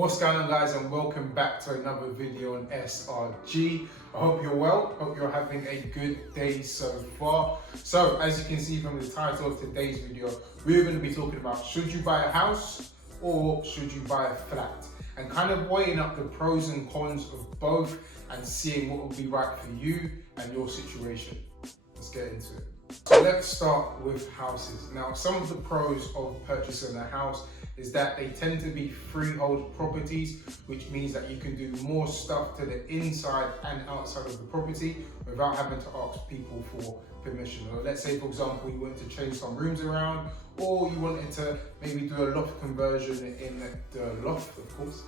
What's going on, guys, and welcome back to another video on SRG. I hope you're well, hope you're having a good day so far. So as you can see from the title of today's video, we're going to be talking about should you buy a house or should you buy a flat, and kind of weighing up the pros and cons of both and seeing what will be right for you and your situation. Let's get into it. So let's start with houses. Now, some of the pros of purchasing a house is that they tend to be freehold properties, which means that you can do more stuff to the inside and outside of the property without having to ask people for permission. Or let's say, for example, you wanted to change some rooms around, or you wanted to maybe do a loft conversion in the loft, of course.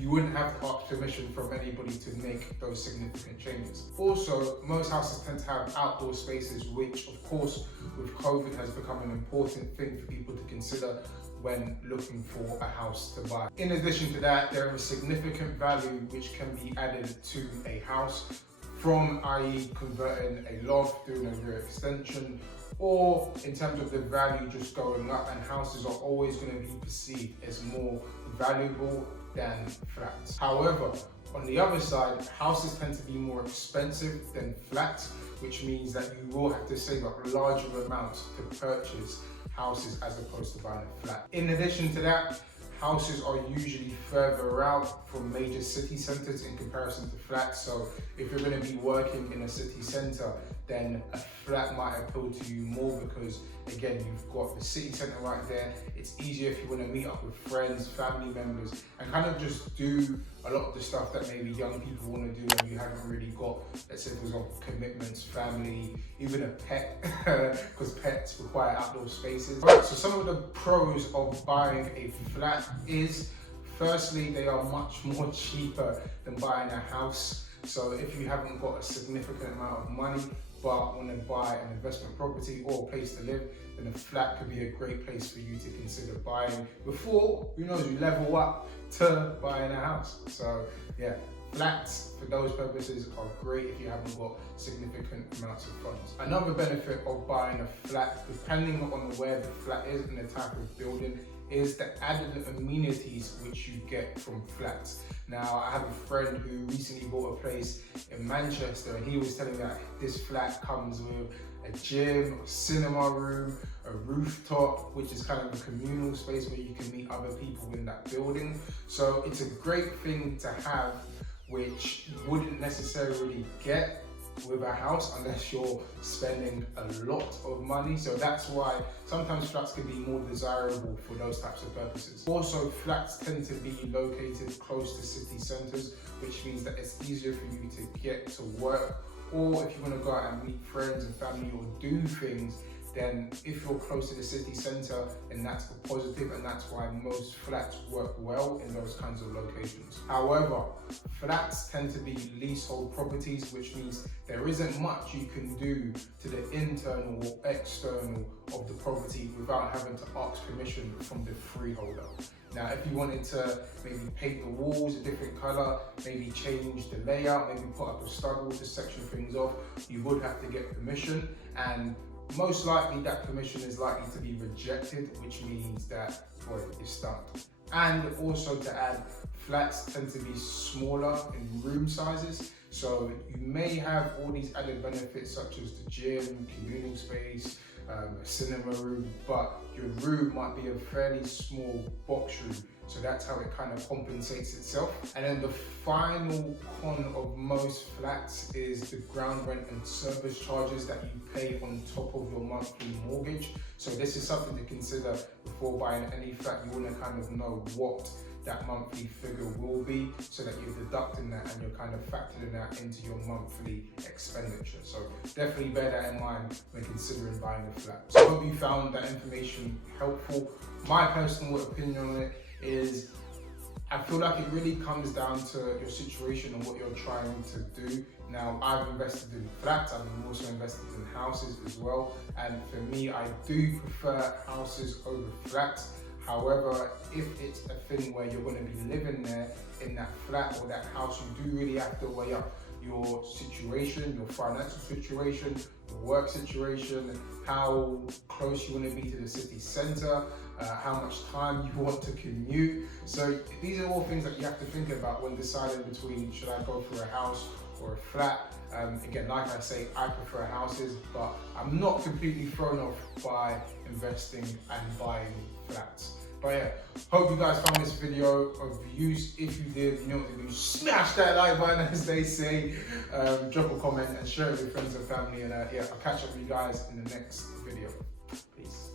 You wouldn't have to ask permission from anybody to make those significant changes. Also, most houses tend to have outdoor spaces, which of course with COVID has become an important thing for people to consider when looking for a house to buy. In addition to that, there is significant value which can be added to a house from, i.e. converting a loft, doing a rear extension, or in terms of the value just going up, and houses are always going to be perceived as more valuable than flats. However, on the other side, houses tend to be more expensive than flats, which means that you will have to save up larger amounts to purchase houses as opposed to buying a flat. In addition to that, houses are usually further out from major city centres in comparison to flats. So if you're going to be working in a city centre, then a flat might appeal to you more because, again, you've got the city centre right there. It's easier if you want to meet up with friends, family members, and kind of just do a lot of the stuff that maybe young people want to do when you haven't really got, let's say, for example, commitments, family, even a pet, because pets require outdoor spaces. Right, so some of the pros of buying a flat is, firstly, they are much more cheaper than buying a house. So if you haven't got a significant amount of money but want to buy an investment property or a place to live, then a flat could be a great place for you to consider buying before, who knows, you level up to buying a house. So yeah, flats for those purposes are great if you haven't got significant amounts of funds. Another benefit of buying a flat, depending on where the flat is and the type of building, is the added amenities which you get from flats. Now, I have a friend who recently bought a place in Manchester, and he was telling me that this flat comes with a gym, a cinema room, a rooftop, which is kind of a communal space where you can meet other people in that building. So it's a great thing to have, which you wouldn't necessarily get with a house unless you're spending a lot of money. So that's why sometimes flats can be more desirable for those types of purposes. Also, flats tend to be located close to city centres, which means that it's easier for you to get to work, or if you want to go out and meet friends and family or do things, then if you're close to the city centre, then that's a positive, and that's why most flats work well in those kinds of locations. However, flats tend to be leasehold properties, which means there isn't much you can do to the internal or external of the property without having to ask permission from the freeholder. Now, if you wanted to maybe paint the walls a different colour, maybe change the layout, maybe put up a stud wall to section things off, you would have to get permission, and most likely that permission is likely to be rejected, which means that, well, it's stumped. And also to add, flats tend to be smaller in room sizes, so you may have all these added benefits such as the gym, communal space, a cinema room, but your room might be a fairly small box room. So that's how it kind of compensates itself. And then the final con of most flats is the ground rent and service charges that you pay on top of your monthly mortgage. So this is something to consider before buying any flat. You want to kind of know what that monthly figure will be, so that you're deducting that and you're kind of factoring that into your monthly expenditure. So definitely bear that in mind when considering buying a flat. So I hope you found that information helpful. My personal opinion on it is, I feel like it really comes down to your situation and what you're trying to do. Now, I've invested in flats, I've also invested in houses as well, and for me, I do prefer houses over flats. However, if it's a thing where you're going to be living there in that flat or that house, you do really have to weigh up your situation, your financial situation, your work situation, how close you want to be to the city centre, how much time you want to commute. So these are all things that you have to think about when deciding between should I go for a house or a flat. Again, like I say, I prefer houses, but I'm not completely thrown off by investing and buying flats. But yeah, hope you guys found this video of use. If you did, you know what to do. Smash that like button, as they say. Drop a comment and share it with friends and family. And yeah, I'll catch up with you guys in the next video. Peace.